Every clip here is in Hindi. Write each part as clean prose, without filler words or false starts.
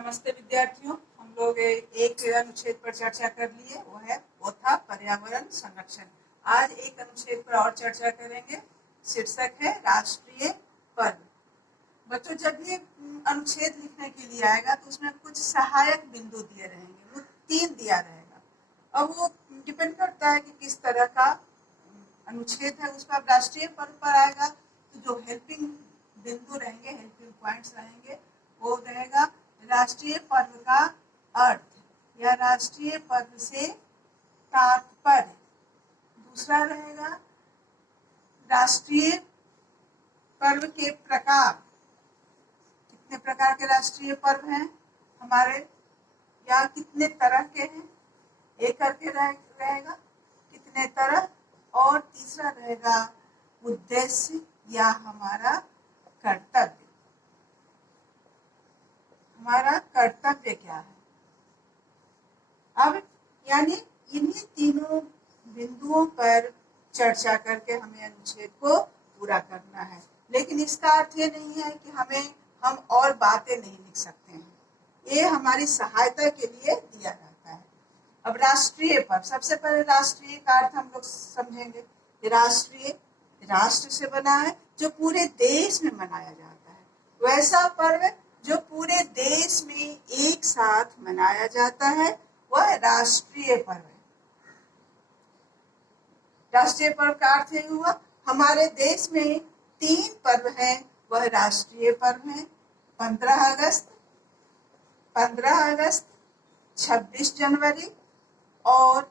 नमस्ते विद्यार्थियों। हम लोग एक अनुच्छेद पर चर्चा कर लिए, वो था पर्यावरण संरक्षण। आज एक अनुच्छेद पर और चर्चा करेंगे। शीर्षक है राष्ट्रीय पर्व। बच्चों, जब ये अनुच्छेद लिखने के लिए आएगा तो उसमें कुछ सहायक बिंदु दिए रहेंगे, वो 3 दिया रहेगा। अब वो डिपेंड करता है कि किस तरह का अनुच्छेद है। उस पर राष्ट्रीय पर्व पर आएगा तो जो हेल्पिंग बिंदु रहेंगे, हेल्पिंग पॉइंट्स रहेंगे, वो रहेगा राष्ट्रीय पर्व का अर्थ या राष्ट्रीय पर्व से तात्पर्य। दूसरा रहेगा राष्ट्रीय पर्व के प्रकार, कितने प्रकार के राष्ट्रीय पर्व हैं हमारे, या कितने तरह के हैं, एक करके रहेगा कितने तरह। और तीसरा रहेगा उद्देश्य या हमारा कर्तव्य। हमारा कर्तव्य क्या है। अब यानी इन्हीं तीनों बिंदुओं पर चर्चा करके हमें अनुच्छेद को पूरा करना है। लेकिन इसका अर्थ ये नहीं है कि हम और बातें नहीं लिख सकते हैं। ये हमारी सहायता के लिए दिया जाता है। अब राष्ट्रीय पर्व, सबसे पहले राष्ट्रीय का अर्थ हम लोग समझेंगे। राष्ट्रीय राष्ट्र से बना है, जो पूरे देश में मनाया जाता है। वैसा पर्व जो पूरे देश में एक साथ मनाया जाता है, वह राष्ट्रीय पर्व है। राष्ट्रीय पर्व का अर्थ यही हुआ, हमारे देश में 3 पर्व हैं, वह राष्ट्रीय पर्व है। 15 अगस्त, 26 जनवरी और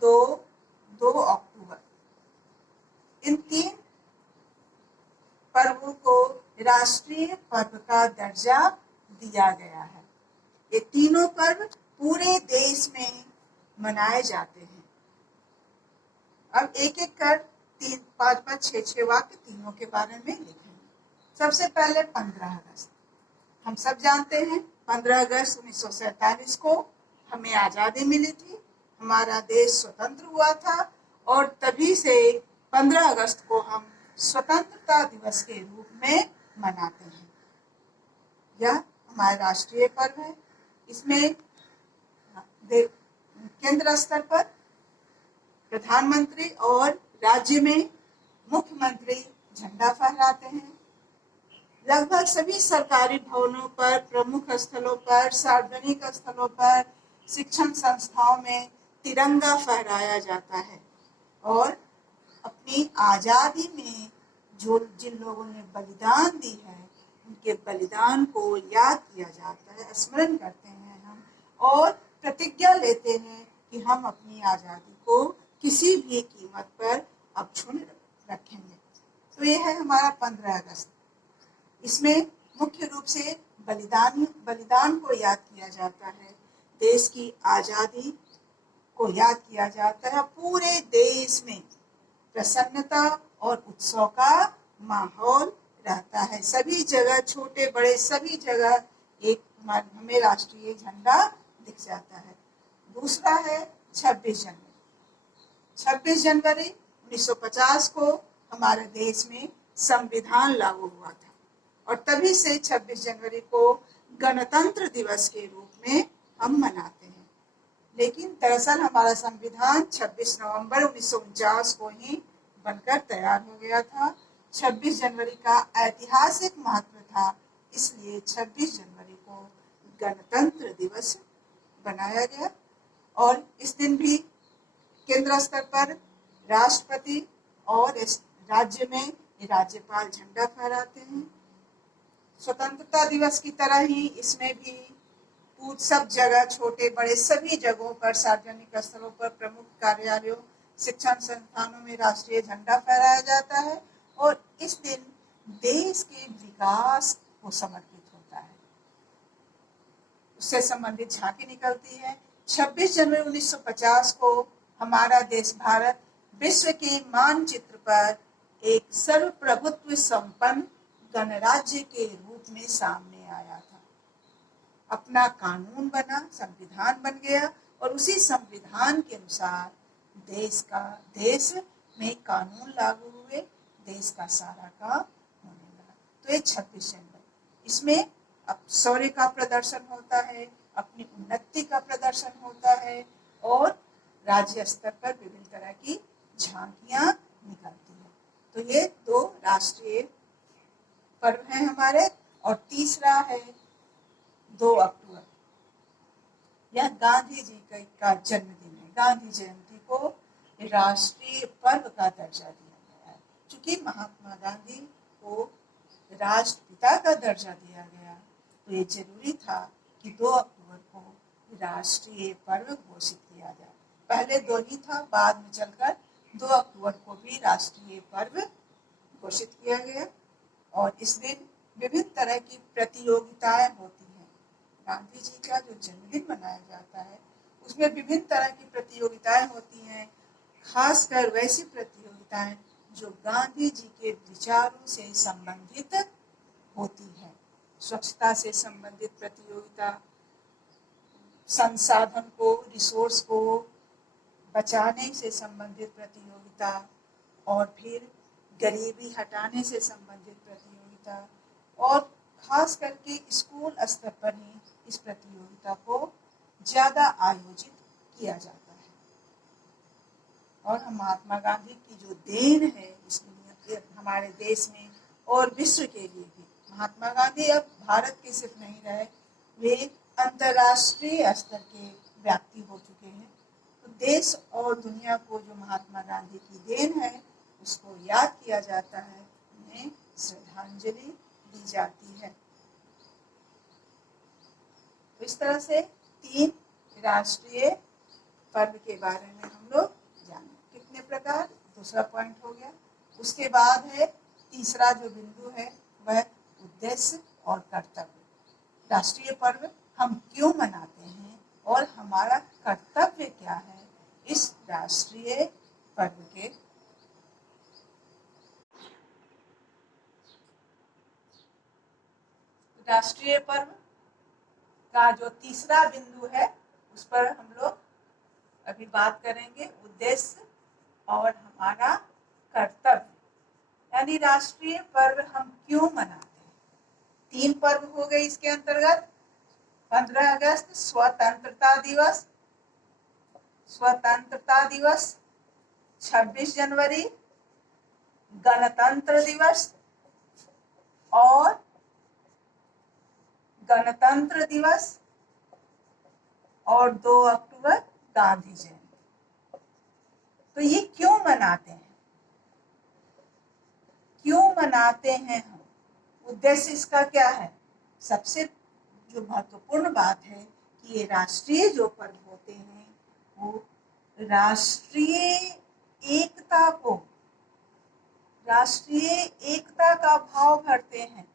2 अक्टूबर। इन 3 पर्वों को राष्ट्रीय पर्व का दर्जा दिया गया है। ये तीनों पर्व पूरे देश में मनाए जाते हैं। अब एक एक कर 3, 5, 5, 6 वाक्य तीनों के बारे में लिखेंगे। सबसे पहले 15 अगस्त। हम सब जानते हैं 15 अगस्त 1947 को हमें आज़ादी मिली थी, हमारा देश स्वतंत्र हुआ था। और तभी से 15 अगस्त को हम स्वतंत्रता दिवस के रूप में मनाते हैं। यह हमारा राष्ट्रीय पर्व है। इसमें केंद्र स्तर पर प्रधानमंत्री और राज्य में मुख्यमंत्री झंडा फहराते हैं। लगभग सभी सरकारी भवनों पर, प्रमुख स्थलों पर, सार्वजनिक स्थलों पर, शिक्षण संस्थाओं में तिरंगा फहराया जाता है। और अपनी आज़ादी में जिन लोगों ने बलिदान दी है, उनके बलिदान को याद किया जाता है, स्मरण करते हैं हम, और प्रतिज्ञा लेते हैं कि हम अपनी आज़ादी को किसी भी कीमत पर अक्षुण्ण रखेंगे। तो ये है हमारा 15 अगस्त। इसमें मुख्य रूप से बलिदान को याद किया जाता है, देश की आज़ादी को याद किया जाता है। पूरे देश में प्रसन्नता और उत्सव का माहौल रहता है। सभी जगह, छोटे बड़े सभी जगह एक हमें राष्ट्रीय झंडा दिख जाता है। दूसरा है 26 जनवरी। 26 जनवरी 1950 को हमारे देश में संविधान लागू हुआ था, और तभी से 26 जनवरी को गणतंत्र दिवस के रूप में हम मनाते हैं। लेकिन दरअसल हमारा संविधान 26 नवंबर 1949 को ही बनकर तैयार हो गया था। 26 जनवरी का ऐतिहासिक महत्व था, इसलिए 26 जनवरी को गणतंत्र दिवस बनाया गया। और इस दिन भी केंद्र स्तर पर राष्ट्रपति और राज्य में राज्यपाल झंडा फहराते हैं। स्वतंत्रता दिवस की तरह ही इसमें भी सब जगह, छोटे बड़े सभी जगहों पर, सार्वजनिक स्थलों पर, प्रमुख कार्यालयों, शिक्षण संस्थानों में राष्ट्रीय झंडा फहराया जाता है। और इस दिन देश के विकास को समर्पित होता है, उससे संबंधित झांकी निकलती है। 26 जनवरी 1950 को हमारा देश भारत विश्व के मानचित्र पर एक सर्वप्रभुत्व संपन्न गणराज्य के रूप में सामने आया था। अपना कानून बना, संविधान बन गया, और उसी संविधान के अनुसार देश में कानून लागू हुए, देश का सारा काम होने लगा। तो ये 26 जनवरी, इसमें शौर्य का प्रदर्शन होता है, अपनी उन्नति का प्रदर्शन होता है और राज्य स्तर पर विभिन्न तरह की झांकियां निकलती हैं। तो ये 2 राष्ट्रीय पर्व हैं हमारे। और तीसरा है 2 अक्टूबर। यह गांधी जी का जन्मदिन है। गांधी जयंती को राष्ट्रीय पर्व का दर्जा दिया गया है। चूंकि महात्मा गांधी को राष्ट्रपिता का दर्जा दिया गया, तो ये जरूरी था कि 2 अक्टूबर को राष्ट्रीय पर्व घोषित किया जाए। पहले 2 ही था, बाद में चलकर 2 अक्टूबर को भी राष्ट्रीय पर्व घोषित किया गया। और इस दिन विभिन्न तरह की प्रतियोगिताएं होती हैं। गांधी जी का जो जन्मदिन मनाया जाता है, उसमें विभिन्न तरह की प्रतियोगिताएं होती हैं, खासकर वैसी प्रतियोगिताएं जो गांधी जी के विचारों से संबंधित होती है। स्वच्छता से संबंधित प्रतियोगिता, संसाधन को, रिसोर्स को बचाने से संबंधित प्रतियोगिता, और फिर गरीबी हटाने से संबंधित प्रतियोगिता, और खास करके स्कूल स्तर पर ही इस प्रतियोगिता को ज्यादा आयोजित किया जाता है। और महात्मा गांधी की जो देन है इस दुनिया, हमारे देश में और विश्व के लिए भी, महात्मा गांधी अब भारत के सिर्फ नहीं रहे, वे अंतर्राष्ट्रीय स्तर के व्यक्ति हो चुके हैं। तो देश और दुनिया को जो महात्मा गांधी की देन है उसको याद किया जाता है, उन्हें श्रद्धांजलि दी जाती है। तो इस तरह से 3 राष्ट्रीय पर्व के बारे में हम लोग जाने। कितने प्रकार, दूसरा पॉइंट हो गया। उसके बाद है तीसरा जो बिंदु है वह उद्देश्य और कर्तव्य। राष्ट्रीय पर्व हम क्यों मनाते हैं और हमारा कर्तव्य क्या है इस राष्ट्रीय पर्व के। राष्ट्रीय पर्व का जो तीसरा बिंदु है उस पर हम लोग अभी बात करेंगे, उद्देश्य और हमारा कर्तव्य। यानी राष्ट्रीय पर्व हम क्यों मनाते हैं। 3 पर्व हो गए इसके अंतर्गत। 15 अगस्त स्वतंत्रता दिवस, 26 जनवरी गणतंत्र दिवस, और गणतंत्र दिवस, और 2 अक्टूबर गांधी जयंती। तो ये क्यों मनाते हैं, हम, उद्देश्य इसका क्या है। सबसे जो महत्वपूर्ण बात है कि ये राष्ट्रीय जो पर्व होते हैं वो राष्ट्रीय एकता का भाव भरते हैं,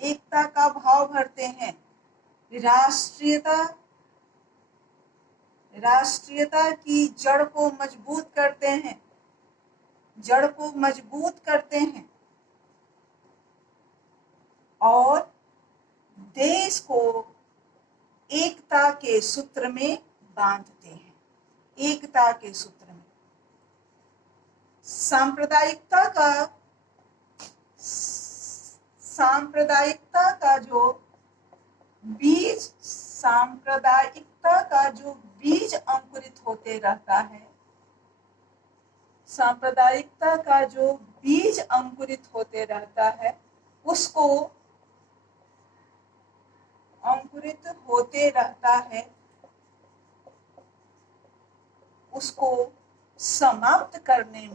एकता का भाव भरते हैं। राष्ट्रीयता की जड़ को मजबूत करते हैं, और देश को एकता के सूत्र में बांधते हैं। एकता के सूत्र में सांप्रदायिकता का जो बीज अंकुरित होते रहता है, सांप्रदायिकता का जो बीज अंकुरित होते रहता है उसको अंकुरित होते रहता है, उसको समाप्त करने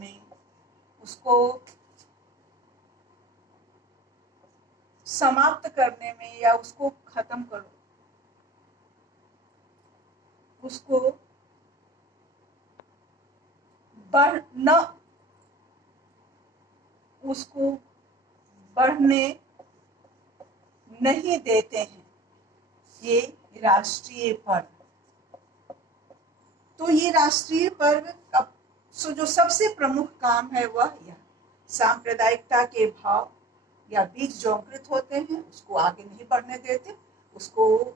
में, या उसको खत्म करो, उसको बढ़ने नहीं देते हैं ये राष्ट्रीय पर्व। तो ये राष्ट्रीय पर्व का जो सबसे प्रमुख काम है वह यह सांप्रदायिकता के भाव या बीज जो अंकुरित होते हैं उसको आगे नहीं बढ़ने देते, उसको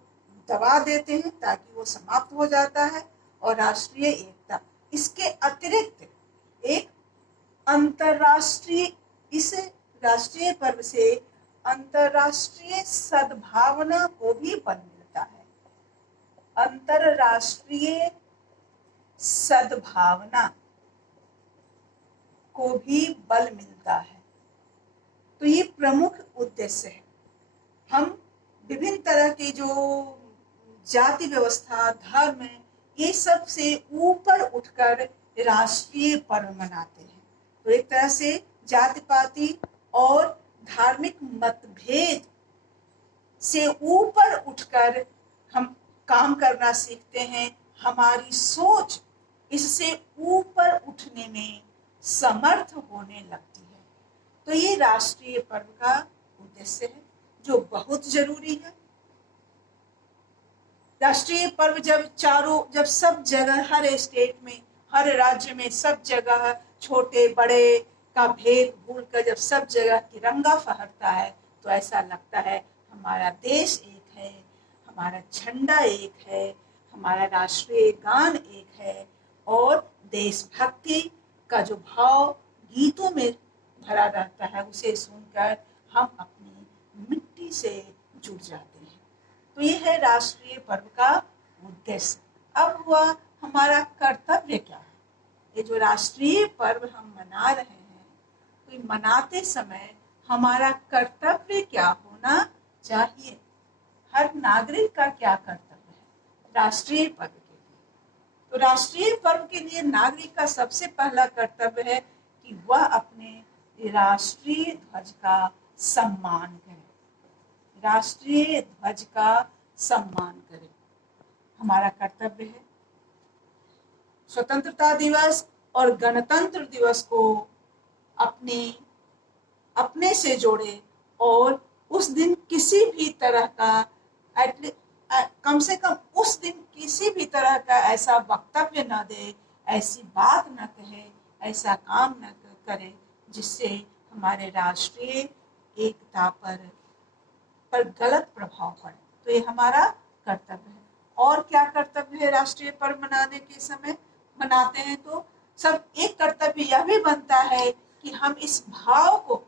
दबा देते हैं ताकि वो समाप्त हो जाता है। और राष्ट्रीय एकता, इसके अतिरिक्त एक अंतरराष्ट्रीय, इस राष्ट्रीय पर्व से अंतरराष्ट्रीय सद्भावना को भी बल मिलता है। अंतरराष्ट्रीय सद्भावना को भी बल मिलता है। तो ये प्रमुख उद्देश्य है। हम विभिन्न तरह के जो जाति व्यवस्था, धर्म, ये सब से ऊपर उठकर राष्ट्रीय पर्व मनाते हैं। तो एक तरह से जाति पाति और धार्मिक मतभेद से ऊपर उठकर हम काम करना सीखते हैं। हमारी सोच इससे ऊपर उठने में समर्थ होने लगती है। तो ये राष्ट्रीय पर्व का उद्देश्य है जो बहुत जरूरी है। राष्ट्रीय पर्व जब सब जगह, हर स्टेट में, हर राज्य में, सब जगह छोटे बड़े का भेद भूलकर जब सब जगह तिरंगा फहरता है तो ऐसा लगता है हमारा देश एक है, हमारा झंडा एक है, हमारा राष्ट्रीय गान एक है और देशभक्ति का जो भाव गीतों में भरा रहता है उसे सुनकर हम अपनी मिट्टी से जुड़ जाते हैं। तो ये है राष्ट्रीय पर्व का उद्देश्य। अब हुआ हमारा कर्तव्य क्या है। ये जो राष्ट्रीय पर्व हम मना रहे हैं तो मनाते समय हमारा कर्तव्य क्या होना चाहिए। हर नागरिक का क्या कर्तव्य है राष्ट्रीय पर्व के लिए। तो राष्ट्रीय पर्व के लिए नागरिक का सबसे पहला कर्तव्य है कि वह अपने राष्ट्रीय ध्वज का सम्मान करे। राष्ट्रीय ध्वज का सम्मान करे हमारा कर्तव्य है। स्वतंत्रता दिवस और गणतंत्र दिवस को अपने से जोड़े और उस दिन किसी भी तरह का कम से कम उस दिन किसी भी तरह का ऐसा वक्तव्य न दे, ऐसी बात न कहे, ऐसा काम न करे जिससे हमारे राष्ट्रीय एकता पर गलत प्रभाव पड़े। तो ये हमारा कर्तव्य है। और क्या कर्तव्य है राष्ट्रीय पर्व मनाने के समय मनाते हैं तो सब एक कर्तव्य यह भी बनता है कि हम इस भाव को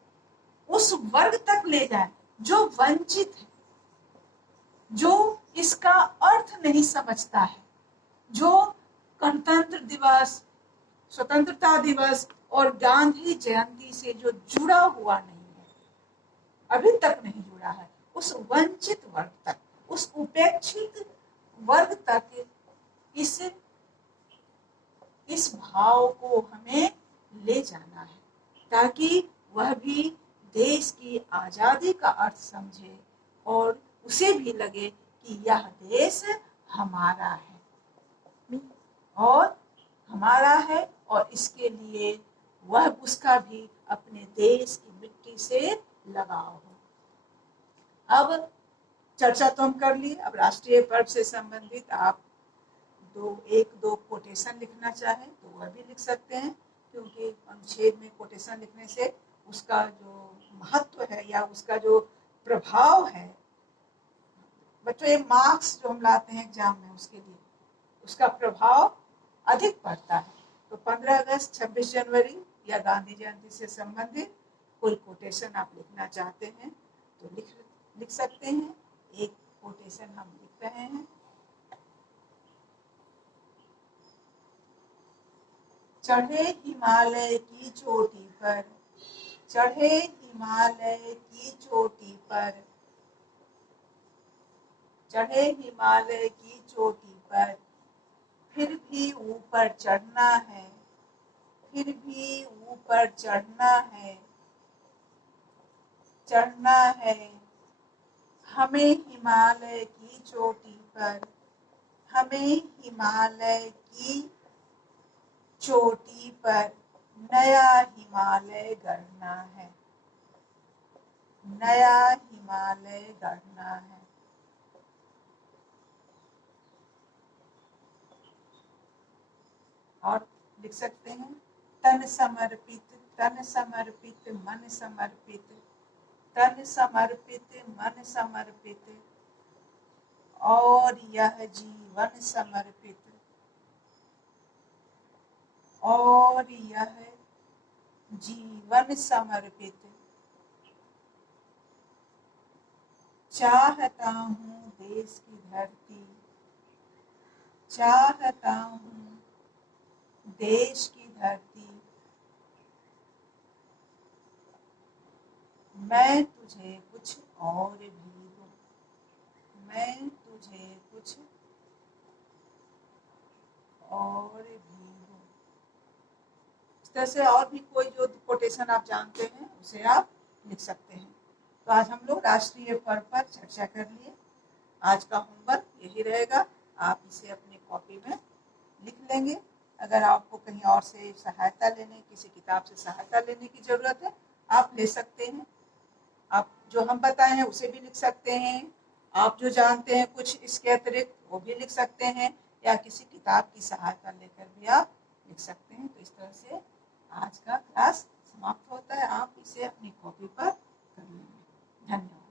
उस वर्ग तक ले जाएं जो वंचित है, जो इसका अर्थ नहीं समझता है, जो गणतंत्र दिवस, स्वतंत्रता दिवस और गांधी जयंती से जो जुड़ा हुआ नहीं है, अभी तक नहीं जुड़ा है, उस वंचित वर्ग तक, उस उपेक्षित वर्ग तक इस भाव को हमें ले जाना है ताकि वह भी देश की आजादी का अर्थ समझे और उसे भी लगे कि यह देश हमारा है और इसके लिए वह उसका भी अपने देश की मिट्टी से लगाव हो। अब चर्चा तो हम कर ली। अब राष्ट्रीय पर्व से संबंधित आप एक दो कोटेशन लिखना चाहें तो वह भी लिख सकते हैं, क्योंकि अनुच्छेद में कोटेशन लिखने से उसका जो महत्व है या उसका जो प्रभाव है, बच्चों ये मार्क्स जो हम लाते हैं एग्जाम में उसके लिए उसका प्रभाव अधिक पड़ता है। तो 15 अगस्त, 26 जनवरी या गांधी जयंती से संबंधित कोई कोटेशन आप लिखना चाहते हैं तो लिख सकते हैं। एक कोटेशन हम लिख रहे हैं। चढ़े हिमालय की चोटी पर, चढ़े हिमालय की चोटी पर, चढ़े हिमालय की चोटी पर, फिर भी ऊपर चढ़ना है, फिर भी ऊपर चढ़ना है, चढ़ना है हमें हिमालय की चोटी पर, हमें हिमालय की चोटी पर नया हिमालय गढ़ना है, नया हिमालय गढ़ना है। और लिख सकते हैं तन समर्पित, तन समर्पित, मन समर्पित, तन समर्पित, मन समर्पित और यह जीवन समर्पित, और यह जीवन समर्पित चाहता हूँ देश की धरती, चाहता हूँ देश की धरती, मैं तुझे कुछ और भी दूँ, मैं तुझे कुछ और भी दूँ। इस तरह से और भी कोई जो कोटेशन आप जानते हैं उसे आप लिख सकते हैं। तो आज हम लोग राष्ट्रीय पर्व पर चर्चा कर लिए। आज का होमवर्क यही रहेगा, आप इसे अपनी कॉपी में लिख लेंगे। अगर आपको कहीं और से सहायता लेने, किसी किताब से सहायता लेने की ज़रूरत है, आप ले सकते हैं। आप जो हम बताए हैं उसे भी लिख सकते हैं। आप जो जानते हैं कुछ इसके अतिरिक्त वो भी लिख सकते हैं, या किसी किताब की सहायता लेकर भी आप लिख सकते हैं। तो इस तरह से आज का क्लास समाप्त होता है। आप इसे अपनी कॉपी पर कर लेंगे। धन्यवाद।